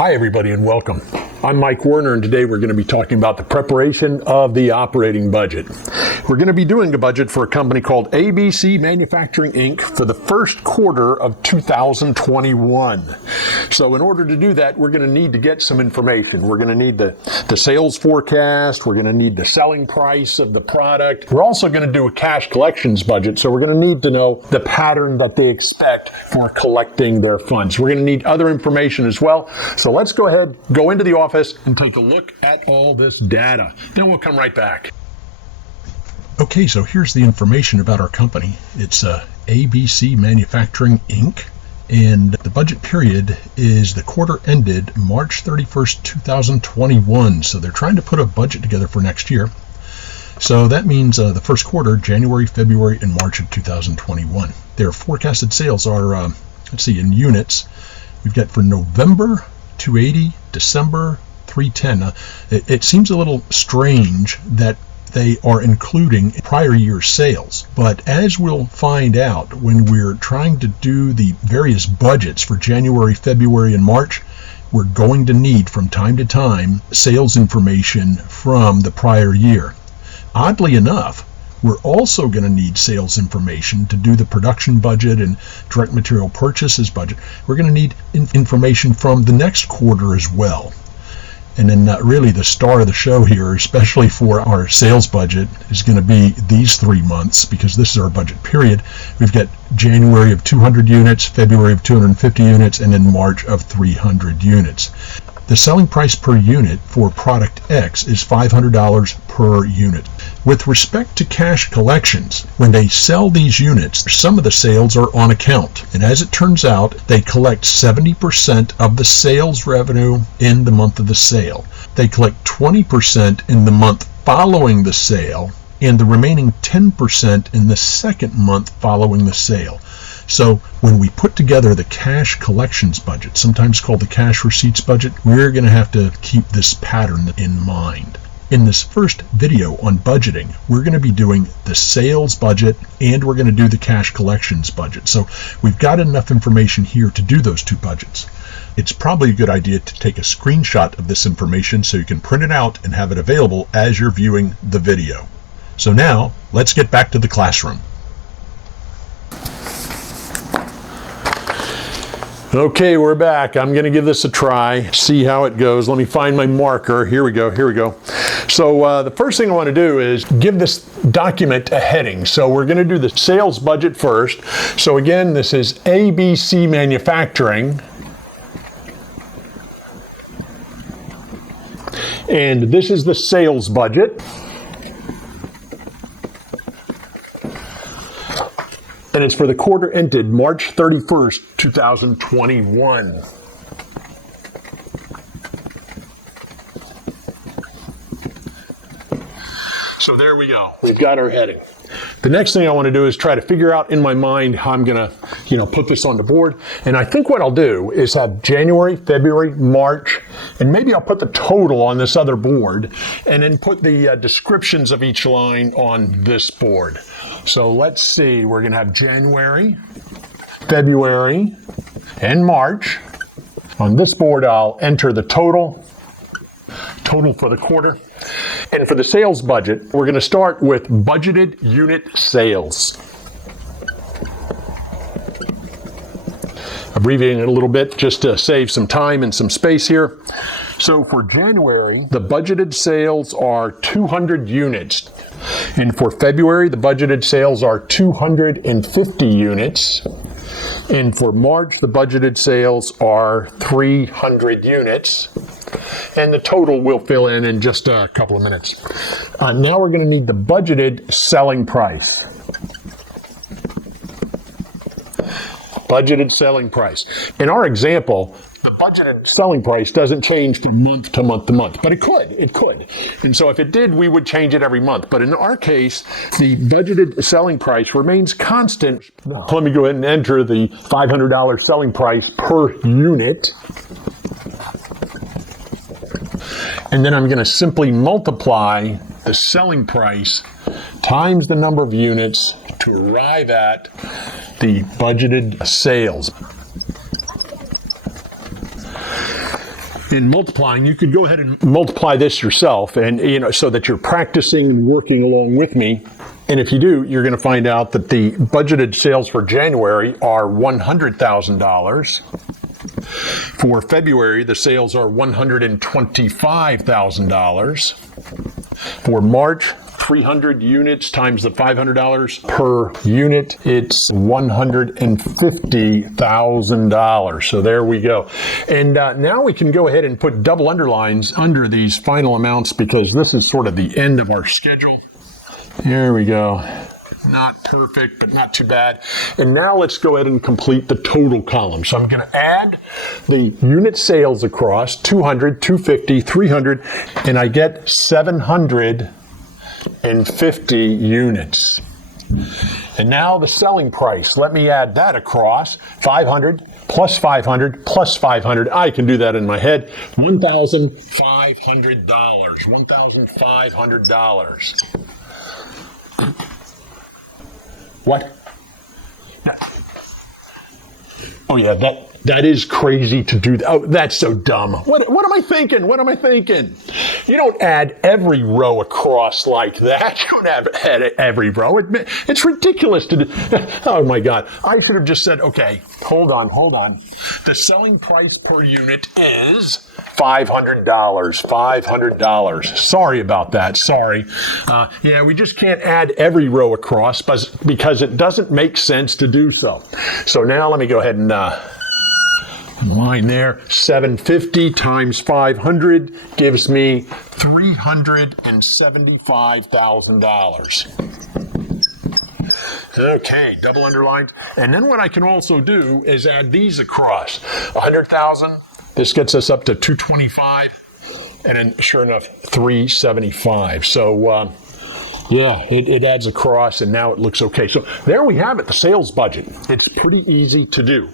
Hi everybody and welcome. I'm Mike Werner and today we're going to be talking about the preparation of the operating budget. We're going to be doing a budget for a company called ABC Manufacturing Inc. for the first quarter of 2021. So in order to do that, we're going to need to get some information. We're going to need the sales forecast. We're going to need the selling price of the product. We're also going to do a cash collections budget. So we're going to need to know the pattern that they expect for collecting their funds. We're going to need other information as well. So let's go ahead, go into the office and take a look at all this data. Then we'll come right back. Okay, so here's the information about our company. It's ABC Manufacturing Inc. And the budget period is the quarter ended March 31st, 2021. So they're trying to put a budget together for next year. So that means the first quarter, January, February, and March of 2021. Their forecasted sales are, in units. We've got for November, 280, December, 310. It seems a little strange that they are including prior year's sales. But as we'll find out when we're trying to do the various budgets for January, February, and March, we're going to need from time to time sales information from the prior year. Oddly enough, we're also going to need sales information to do the production budget and direct material purchases budget. We're going to need information from the next quarter as well. And then really the star of the show here, especially for our sales budget, is going to be these 3 months because this is our budget period. We've got January of 200 units, February of 250 units, and then March of 300 units. The selling price per unit for product X is $500 per unit. With respect to cash collections, when they sell these units, some of the sales are on account. And as it turns out, they collect 70% of the sales revenue in the month of the sale. They collect 20% in the month following the sale, and the remaining 10% in the second month following the sale. So when we put together the cash collections budget, sometimes called the cash receipts budget, we're going to have to keep this pattern in mind. In this first video on budgeting, we're going to be doing the sales budget and we're going to do the cash collections budget. So we've got enough information here to do those two budgets. It's probably a good idea to take a screenshot of this information so you can print it out and have it available as you're viewing the video. So now, let's get back to the classroom. Okay, we're back. I'm going to give this a try, see how it goes. Let me find my marker. Here we go. So the first thing I want to do is give this document a heading. So we're going to do the sales budget first. So again, this is ABC Manufacturing. And this is the sales budget. And it's for the quarter ended March 31st, 2021. So there we go. We've got our heading. The next thing I want to do is try to figure out in my mind how I'm going to, put this on the board. And I think what I'll do is have January, February, March, and maybe I'll put the total on this other board and then put the descriptions of each line on this board. So let's see, we're going to have January, February, and March. On this board, I'll enter the total for the quarter. And for the sales budget, we're going to start with budgeted unit sales. Abbreviating it a little bit just to save some time and some space here. So for January, the budgeted sales are 200 units. And for February, the budgeted sales are 250 units. And for March, the budgeted sales are 300 units. And the total will fill in just a couple of minutes. Now we're going to need the budgeted selling price. Budgeted selling price. In our example, the budgeted selling price doesn't change from month to month to month, but it could. And so if it did, we would change it every month. But in our case, the budgeted selling price remains constant. Let me go ahead and enter the $500 selling price per unit. And then I'm going to simply multiply the selling price times the number of units to arrive at the budgeted sales. in multiplying, you could go ahead and multiply this yourself, and so that you're practicing and working along with me. And if you do, you're going to find out that the budgeted sales for January are $100,000. For February, the sales are $125,000. For March, 300 units times the $500 per unit, it's $150,000. So there we go. And now we can go ahead and put double underlines under these final amounts because this is sort of the end of our schedule. Here we go. Not perfect, but not too bad. And now let's go ahead and complete the total column. So I'm going to add the unit sales across, 200, 250, 300, and I get 750 units. And now the selling price. Let me add that across, 500 plus 500 plus 500. I can do that in my head. $1,500. $1,500. What? Oh yeah, that is crazy to do that. Oh, that's so dumb. What am I thinking? What am I thinking? You don't add every row across like that. You don't add every row. It's ridiculous to do. Oh my God. I should have just said, okay, hold on. The selling price per unit is $500. $500. Sorry about that. Sorry. Yeah, we just can't add every row across because it doesn't make sense to do so. So now let me go ahead and line there. 750 times 500 gives me $375,000. Okay, double underlined. And then what I can also do is add these across. 100,000. This gets us up to 225. And then sure enough, 375. So yeah, it adds across, and now it looks okay. So there we have it, the sales budget. It's pretty easy to do.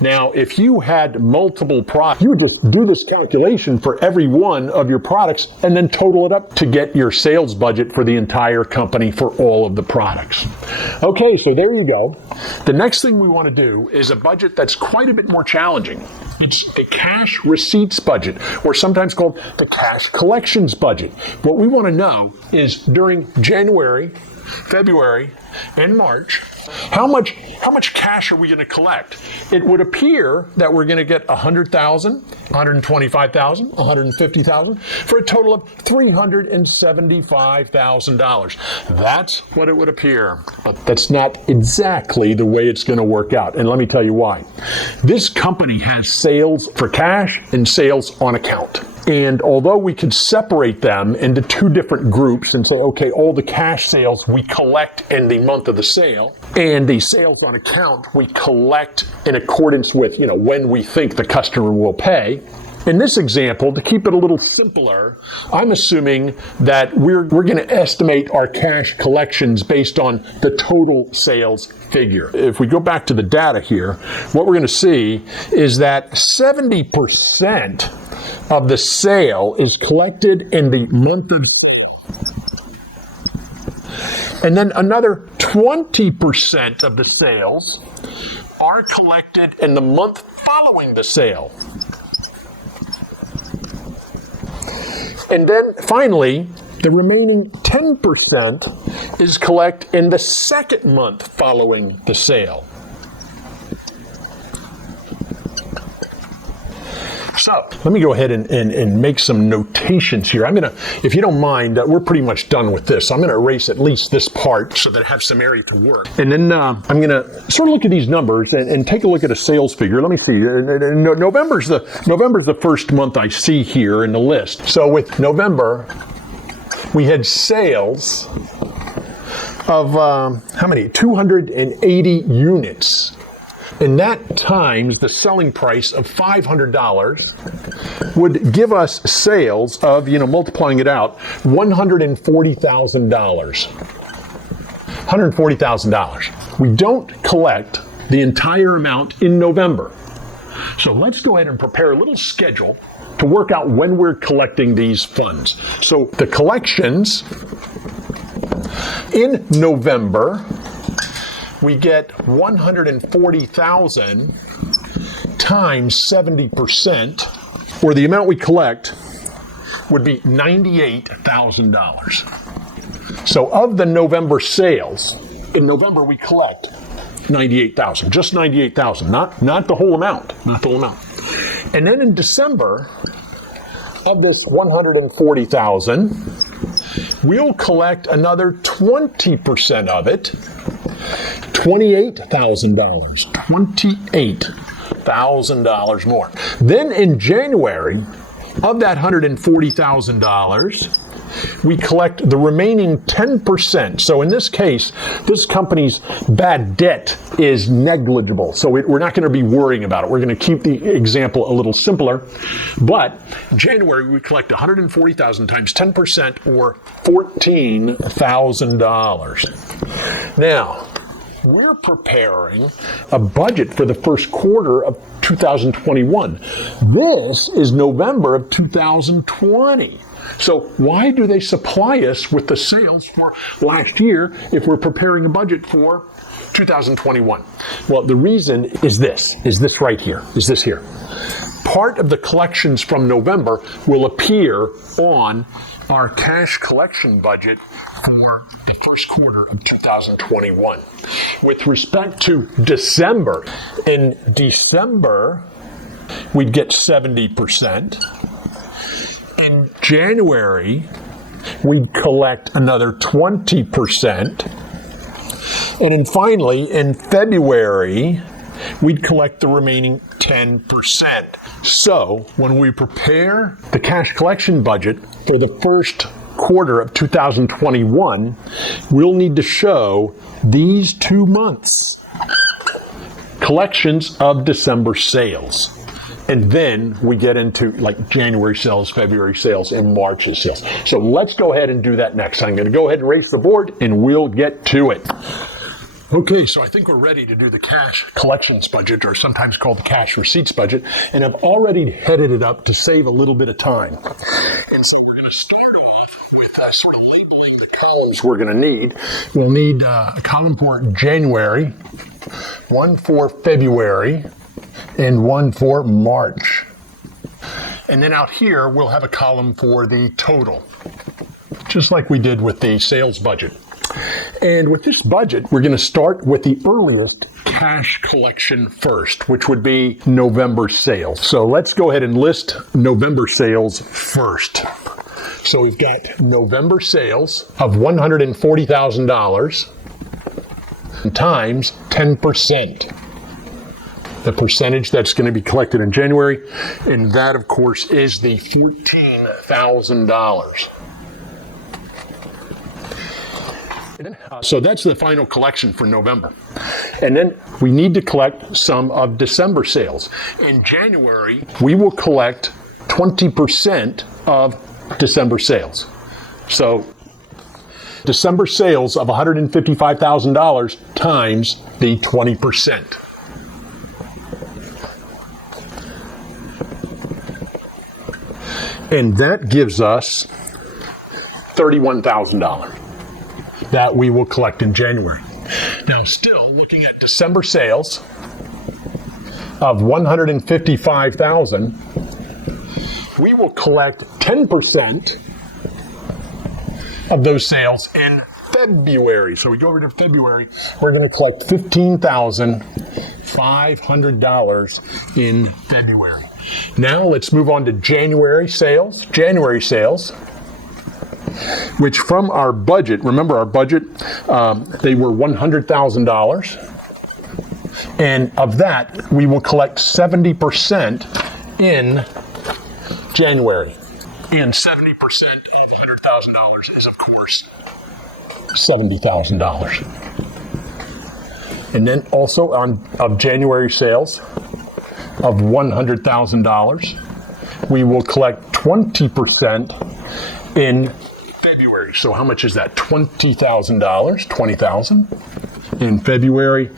Now, if you had multiple products, you would just do this calculation for every one of your products and then total it up to get your sales budget for the entire company for all of the products. Okay, so there you go. The next thing we want to do is a budget that's quite a bit more challenging. It's a cash receipts budget, or sometimes called the cash collections budget. What we want to know is during January, February, and March, how much cash are we going to collect? It would appear that we're going to get 100,000, 125,000, 150,000 for a total of $375,000. That's what it would appear, but that's not exactly the way it's going to work out. And let me tell you why. This company has sales for cash and sales on account. And although we could separate them into two different groups and say, okay, all the cash sales we collect in the month of the sale, and the sales on account we collect in accordance with, when we think the customer will pay. In this example, to keep it a little simpler, I'm assuming that we're going to estimate our cash collections based on the total sales figure. If we go back to the data here, what we're going to see is that 70% of the sale is collected in the month of sale. And then another 20% of the sales are collected in the month following the sale. And then finally, the remaining 10% is collected in the second month following the sale. So let me go ahead and make some notations here. I'm going to, if you don't mind, we're pretty much done with this. I'm going to erase at least this part so that I have some area to work. And then I'm going to sort of look at these numbers and take a look at a sales figure. Let me see. November's the first month I see here in the list. So with November, we had sales of how many? 280 units. And that times the selling price of $500 would give us sales of, multiplying it out, $140,000. $140,000. We don't collect the entire amount in November. So let's go ahead and prepare a little schedule to work out when we're collecting these funds. So the collections in November, we get $140,000 times 70%, or the amount we collect, would be $98,000. So of the November sales, in November we collect 98,000, just 98,000, not the whole amount, not the whole amount. And then in December, of this 140,000, we'll collect another 20% of it, $28,000, $28,000 more. Then in January, of that $140,000, we collect the remaining 10%. So in this case, this company's bad debt is negligible. So we're not going to be worrying about it. We're going to keep the example a little simpler. But January, we collect 140,000 times 10%, or $14,000. Now, we're preparing a budget for the first quarter of 2021. This is November of 2020. So why do they supply us with the sales for last year if we're preparing a budget for 2021? Well, the reason is this right here, is this here. Part of the collections from November will appear on our cash collection budget for the first quarter of 2021. With respect to December, in December, we'd get 70%. In January, we'd collect another 20%. And then finally, in February, we'd collect the remaining 10%. So when we prepare the cash collection budget for the first quarter of 2021, we'll need to show these 2 months collections of December sales. And then we get into like January sales, February sales, and March's sales. So let's go ahead and do that next. I'm going to go ahead and erase the board, and we'll get to it. Okay, so I think we're ready to do the cash collections budget, or sometimes called the cash receipts budget, and I've already headed it up to save a little bit of time. And so we're going to start off with sort of labeling the columns we're going to need. We'll need a column for January, one for February, and one for March. And then out here, we'll have a column for the total, just like we did with the sales budget. And with this budget, we're going to start with the earliest cash collection first, which would be November sales. So let's go ahead and list November sales first. So we've got November sales of $140,000 times 10%. The percentage that's going to be collected in January, and that, of course, is the $14,000. So that's the final collection for November. And then we need to collect some of December sales. In January, we will collect 20% of December sales. So December sales of $155,000 times the 20%. And that gives us $31,000 that we will collect in January. Now, still looking at December sales of $155,000, we will collect 10% of those sales in February. So we go over to February, we're going to collect $15,500 in February. Now let's move on to January sales. January sales, which from our budget, remember our budget, they were $100,000. And of that, we will collect 70% in January. And 70% of $100,000 is, of course, $70,000. And then also of January sales of $100,000, we will collect 20% in February. So how much is that? $20,000, $20,000 in February.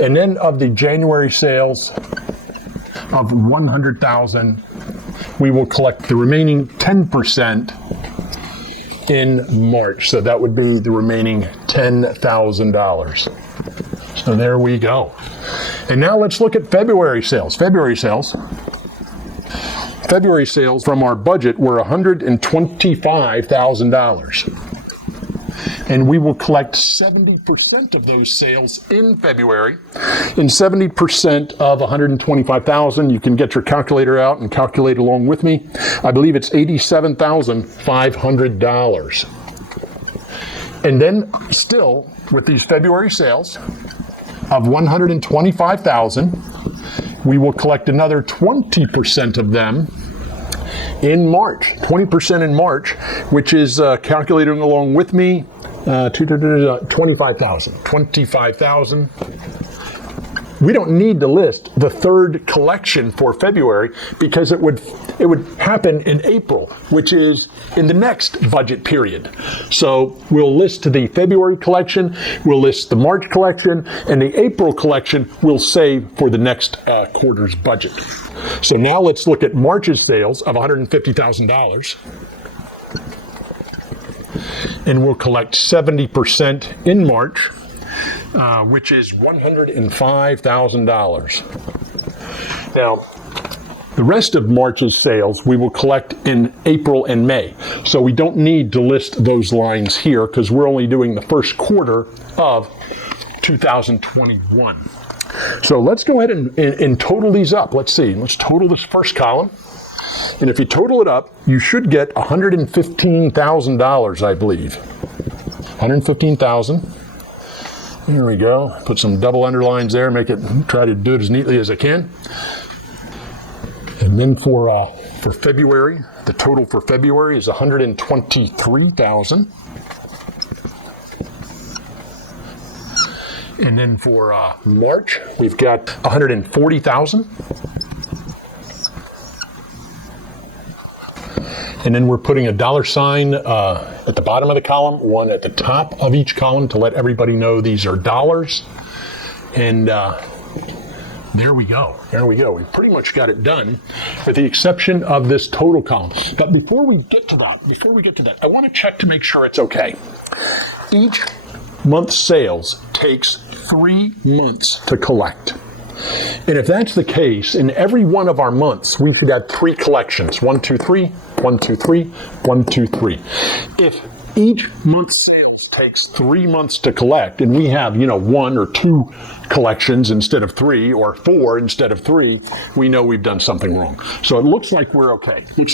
And then of the January sales of $100,000, we will collect the remaining 10% in March. So that would be the remaining $10,000. So there we go. And now let's look at February sales. February sales from our budget were $125,000. And we will collect 70% of those sales in February. And 70% of 125,000, you can get your calculator out and calculate along with me. I believe it's $87,500. And then still, with these February sales of 125,000, we will collect another 20% of them in March. 20% in March, which is calculating along with me, 25,000. 25,000. We don't need to list the third collection for February because it would happen in April, which is in the next budget period. So we'll list the February collection, we'll list the March collection, and the April collection we'll save for the next quarter's budget. So now let's look at March's sales of $150,000. And we'll collect 70% in March, which is $105,000. Now, the rest of March's sales we will collect in April and May. So we don't need to list those lines here because we're only doing the first quarter of 2021. So let's go ahead and total these up. Let's see. Let's total this first column. And if you total it up, you should get $115,000, I believe. $115,000. Here we go. Put some double underlines there. Try to do it as neatly as I can. And then for February, the total for February is $123,000. And then for March, we've got $140,000. And then we're putting a dollar sign at the bottom of the column, one at the top of each column to let everybody know these are dollars. And there we go. There we go. We pretty much got it done with the exception of this total column. But before we get to that, I want to check to make sure it's okay. Each month's sales takes 3 months to collect. And if that's the case, in every one of our months, we should have 3 collections. 1, 2, 3, 1, 2, 3, 1, 2, 3. If each month's sales takes 3 months to collect, and we have, 1 or 2 collections instead of 3, or 4 instead of 3, we know we've done something wrong. So it looks like we're okay. It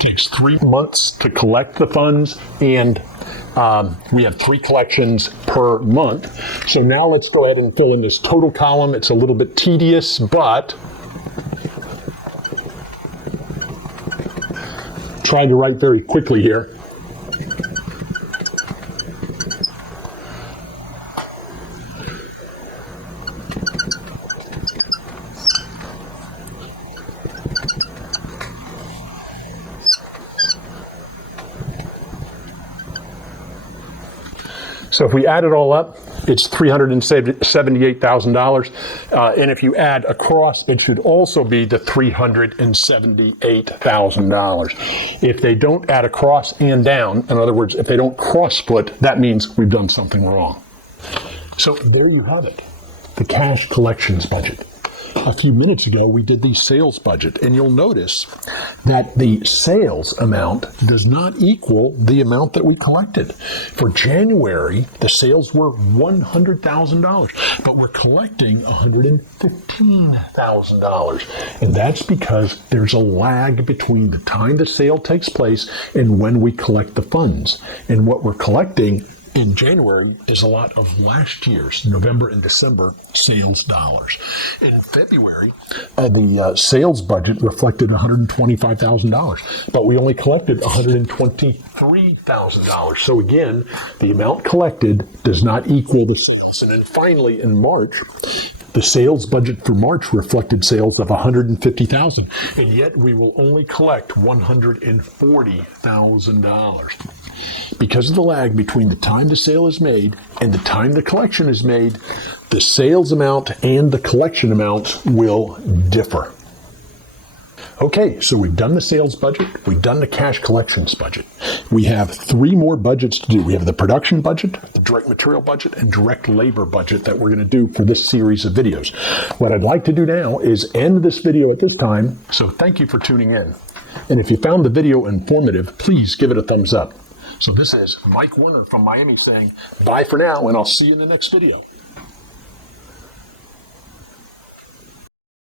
takes 3 months to collect the funds, and we have 3 collections per month. So now let's go ahead and fill in this total column. It's a little bit tedious, but trying to write very quickly here. So if we add it all up, it's $378,000. And if you add across, it should also be the $378,000. If they don't add across and down, in other words, if they don't cross split, that means we've done something wrong. So there you have it, the cash collections budget. A few minutes ago, we did the sales budget, and you'll notice that the sales amount does not equal the amount that we collected. For January, the sales were $100,000, but we're collecting $115,000. And that's because there's a lag between the time the sale takes place and when we collect the funds. And what we're collecting in January is a lot of last year's November and December sales dollars. In February, the sales budget reflected $125,000, but we only collected $123,000. So again, the amount collected does not equal the sales. And then finally, in March, the sales budget for March reflected sales of $150,000, and yet we will only collect $140,000. Because of the lag between the time the sale is made and the time the collection is made, the sales amount and the collection amount will differ. Okay, so we've done the sales budget, we've done the cash collections budget. We have 3 more budgets to do. We have the production budget, the direct material budget, and direct labor budget that we're going to do for this series of videos. What I'd like to do now is end this video at this time, so thank you for tuning in. And if you found the video informative, please give it a thumbs up. So this is Mike Werner from Miami saying bye for now, and I'll see you in the next video.